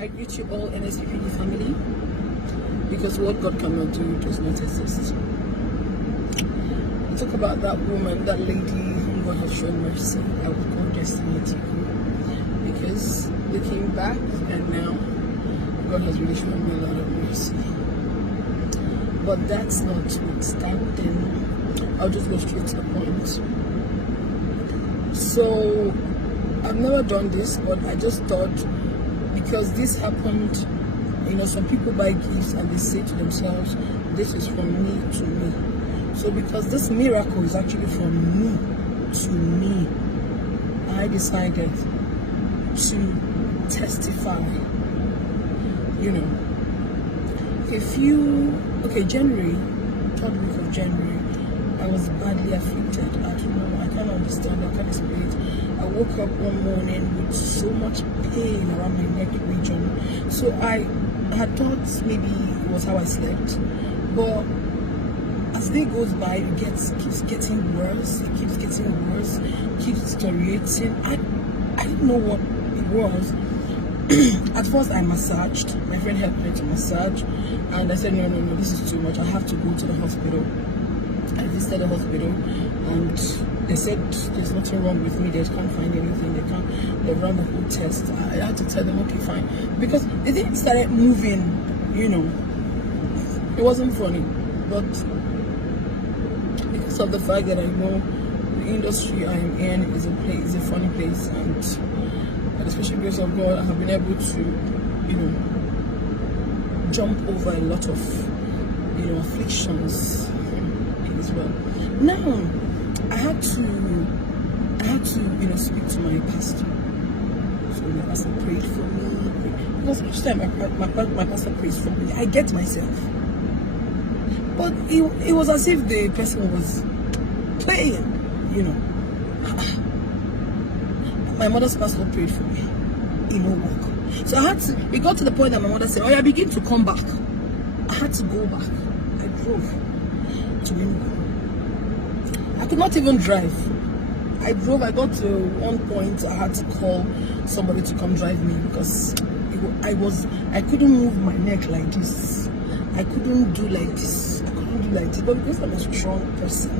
I greet you all, NSPPD family, because what God cannot do does not exist. I talk about that woman, that lady whom God has shown mercy. I would call Destiny Atiku, because they came back and now God has really shown me a lot of mercy. But that's not notwithstanding. I'll just go straight to the point. So I've never done this, but I just thought, because this happened, some people buy gifts and they say to themselves, this is from me to me. So because this miracle is actually from me to me, I decided to testify. January, 3rd week of January, I was badly afflicted. I don't know, I can't understand, I can't explain it. I woke up one morning with so much pain around my neck region. So I had thought maybe it was how I slept. But as day goes by, it keeps getting worse. It keeps getting worse, keeps deteriorating. I didn't know what it was. At first I massaged. My friend helped me to massage. And I said, no, this is too much. I have to go to the hospital. I visited the hospital and they said there's nothing wrong with me. They can't find anything. They ran the whole test. I had to tell them, okay, fine. Because the thing started moving, It wasn't funny. But because of the fact that I know the industry I am in is a funny place, and especially because of God, I have been able to, jump over a lot of, afflictions as well. Now, I had to, speak to my pastor. So my pastor prayed for me. Because each time my pastor prays for me, I get myself. But it was as if the person was playing, My mother's pastor prayed for me. It no work. So it got to the point that my mother said, oh, I begin to come back. I had to go back. I drove to Enugu. I could not even drive. I drove. I got to one point I had to call somebody to come drive me because I couldn't move my neck like this. I couldn't do like this. But because I'm a strong person,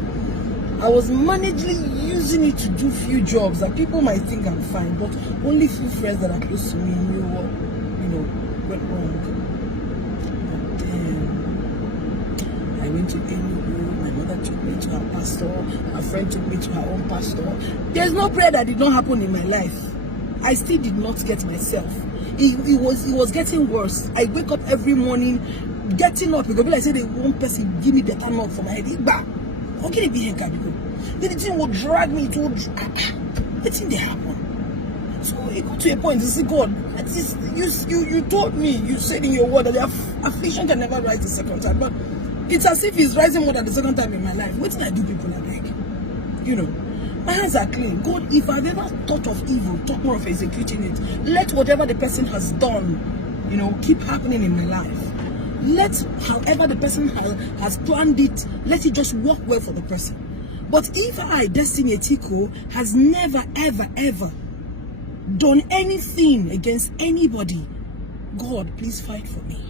I was managing using it to do few jobs that people might think I'm fine, but only few friends that are close to me knew what went wrong. But then I went to Enugu. My mother took me to her pastor. Her friend took me to her own pastor. There's no prayer that did not happen in my life. I still did not get myself. It was getting worse. I wake up every morning, getting up. Because I said, one person give me better knock for my head. How can it be here? The thing will drag me. The thing they happen. So it got to a point. You see, God, you told me, you said in your word that the affliction can never rise the second time. But it's as if it's rising more than the second time in my life. What did I do, people are like? My hands are clean. God, if I've ever thought of evil, thought more of executing it, let whatever the person has done, keep happening in my life. Let however the person has planned it, let it just work well for the person. But if I, Destiny Atiku, has never, ever, ever done anything against anybody, God, please fight for me.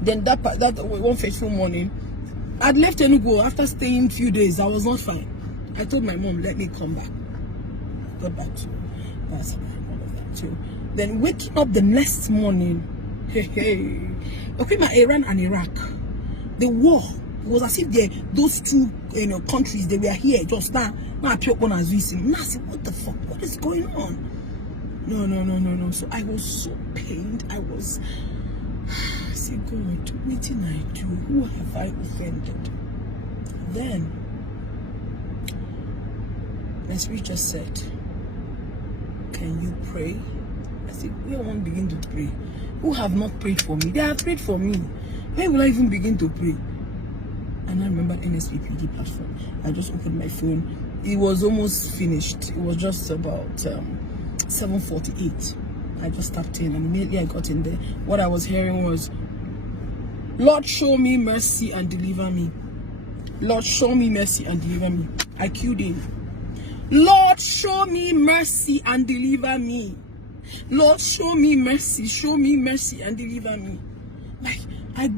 Then that one fateful morning, I'd left Enugu after staying a few days. I was not fine. I told my mom, let me come back. Got back to that's all of that too. Then waking up the next morning, okay, my Iran and Iraq, the war, it was as if those two countries, they were here just now. Now I pure one as we see. Now I said, what the fuck? What is going on? No. So I was so pained. I said, God, what did I do? Who have I offended? Then my spirit just said, can you pray? I said, where won't begin to pray? Who have not prayed for me? They have prayed for me. Where will I even begin to pray? And I remember NSPPD platform. I just opened my phone. It was almost finished. It was just about 7:48. I just tapped in and immediately I got in there. What I was hearing was, Lord, show me mercy and deliver me. Lord, show me mercy and deliver me. I queued in. Lord, show me mercy and deliver me. Lord, show me mercy and deliver me. Like, I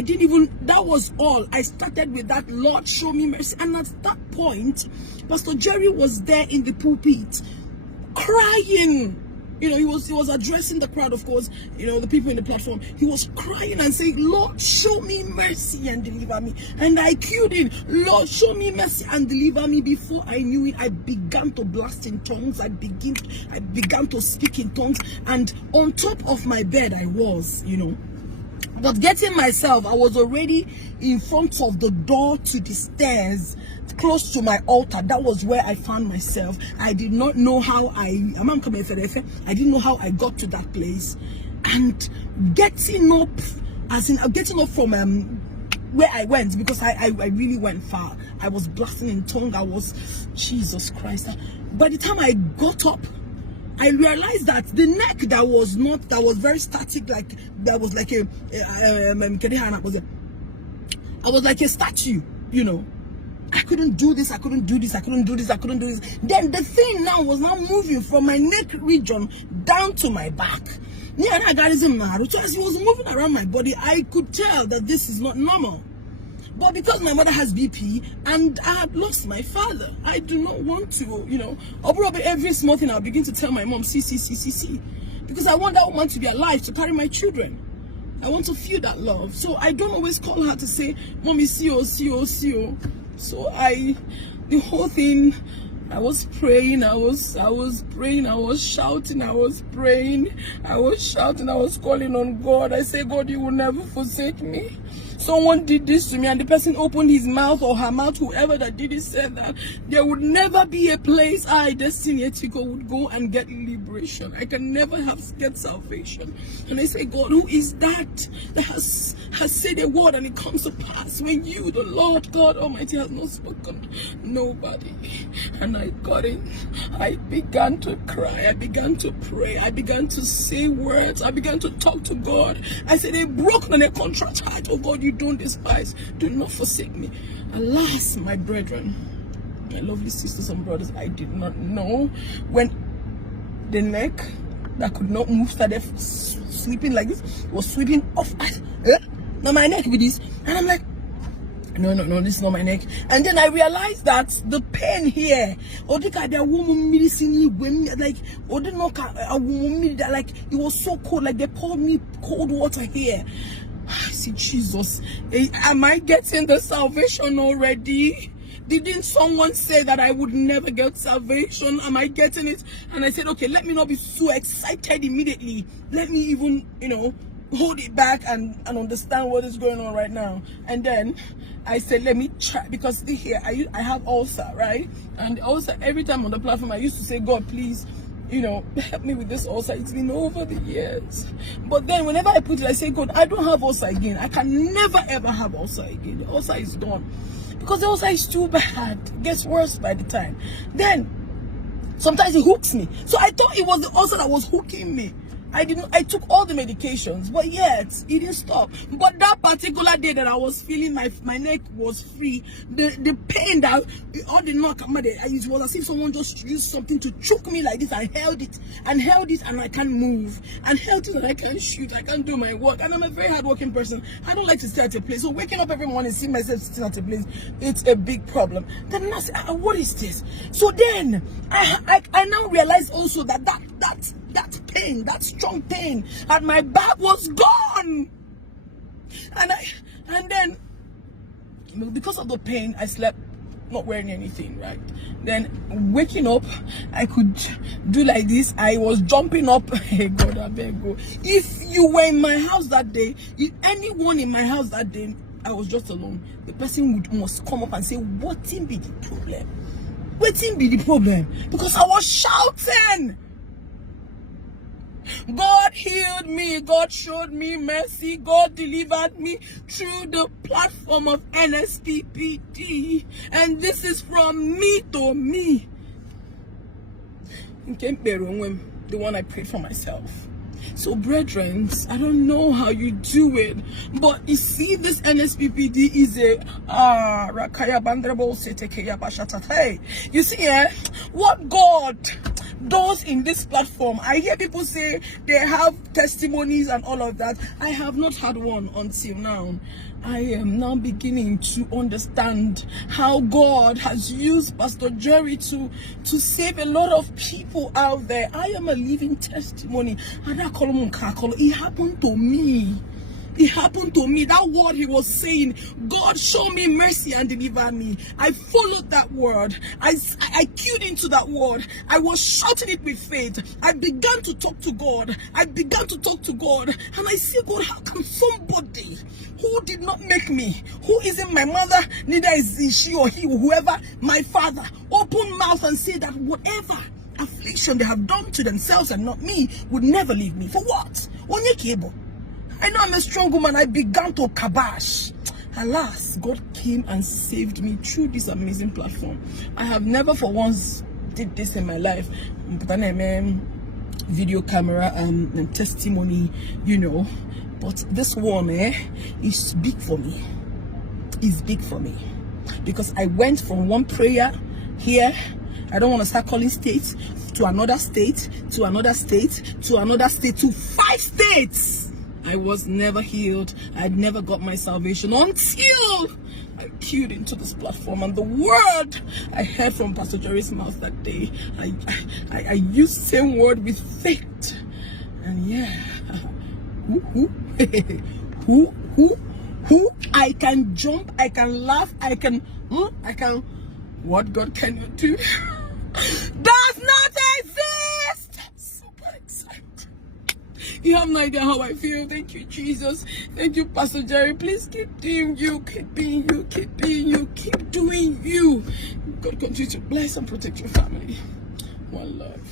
didn't even, that was all. I started with that, Lord, show me mercy. And at that point, Pastor Jerry was there in the pulpit, crying. You know, he was addressing the crowd, of course, you know, the people in the platform. He was crying and saying, Lord, show me mercy and deliver me. And I cued in, Lord, show me mercy and deliver me. Before I knew it, I began to blast in tongues. I began to speak in tongues. And on top of my bed, I was, you know. But getting myself, I was already in front of the door to the stairs, close to my altar. That was where I found myself. I did not know how I didn't know how I got to that place. And getting up from where I went, because I really went far. I was blasting in tongue. I was, Jesus Christ. By the time I got up, I realized that the neck that was very static, like that was like I was like a statue, you know. I couldn't do this. Then the thing now was moving from my neck region down to my back. So as it was moving around my body, I could tell that this is not normal. But because my mother has BP and I had lost my father, I do not want to, you know, probably every small thing I'll begin to tell my mom, see. Because I want that woman to be alive to carry my children. I want to feel that love. So I don't always call her to say, Mommy, see you. So the whole thing, I was praying, I was praying, I was shouting, I was calling on God. I say, God, you will never forsake me. Someone did this to me, and the person opened his mouth or her mouth, whoever that did it said that there would never be a place Destiny Etiko would go and get liberation. I can never get salvation. And I say, God, who is that has said a word and it comes to pass when you, the Lord God Almighty, has not spoken? Nobody. And I got it. I began to cry. I began to pray. I began to say words. I began to talk to God. I said, a broken and a contrite heart, oh God, you don't despise. Do not forsake me. Alas, my brethren, my lovely sisters and brothers, I did not know when the neck that could not move started sweeping like this, was sweeping off. Now my neck with this, and I'm like, no, this is not my neck. And then I realized that the pain here, like, it was so cold, like they poured me cold water here. I see, Jesus, am I getting the salvation already? Didn't someone say that I would never get salvation? Am I getting it? And I said, okay, let me not be so excited immediately. Let me even, you know, hold it back and understand what is going on right now. And then I said, let me try, because here I have ulcer, right? And also every time on the platform I used to say, God, please, you know, help me with this ulcer. It's been over the years. But then whenever I put it, I say, God, I don't have ulcer again. I can never ever have ulcer again. The ulcer is gone. Because the ulcer is too bad. It gets worse by the time. Then sometimes it hooks me. So I thought it was the ulcer that was hooking me. I took all the medications, but yet it didn't stop. But that particular day that I was feeling my neck was free, the pain that all the knock, it was as if someone just used something to choke me like this. I held it and I can't move, and held it and I can't shoot, I can't do my work. And I'm a very hardworking person. I don't like to stay at a place. So waking up every morning, seeing myself sitting at a place, it's a big problem. Then I said, what is this? So then I now realize also that pain, that strong pain at my back was gone. And then because of the pain, I slept not wearing anything, right? Then waking up, I could do like this. I was jumping up. Hey God, I beg go. If you were in my house that day, if anyone in my house that day, I was just alone, the person must come up and say, what be the problem? What be the problem? Because I was shouting. God healed me. God showed me mercy. God delivered me through the platform of NSPPD. And this is from me to me. The one I prayed for myself. So, brethren, I don't know how you do it, but you see, this NSPPD is a you see, what God those in this platform, I hear people say they have testimonies and all of that. I have not had one until now. I am now beginning to understand how God has used Pastor Jerry to save a lot of people out there. I am a living testimony. It happened to me. It happened to me. That word he was saying, God, show me mercy and deliver me. I followed that word. I queued into that word. I was shouting it with faith. I began to talk to God. And I say, God, how can somebody who did not make me, who isn't my mother, neither is she or he or whoever, my father, open mouth and say that whatever affliction they have done to themselves and not me would never leave me? For what? I know I'm a strong woman. I began to kabash. Alas, God came and saved me through this amazing platform. I have never for once did this in my life. Video camera and testimony, you know. But this one is big for me. It's big for me. Because I went from one prayer here. I don't want to start calling states, to another state, to another state, to another state, to 5 states. I was never healed. I'd never got my salvation until I queued into this platform, and the word I heard from Pastor Jerry's mouth that day, I used the same word with faith. And yeah, who I can jump, I can laugh, I can what God cannot do does not exist. Super excited. You have no idea how I feel. Thank you, Jesus. Thank you, Pastor Jerry. Please keep doing you, keep being you, keep being you, keep doing you. God continue to bless and protect your family. One love.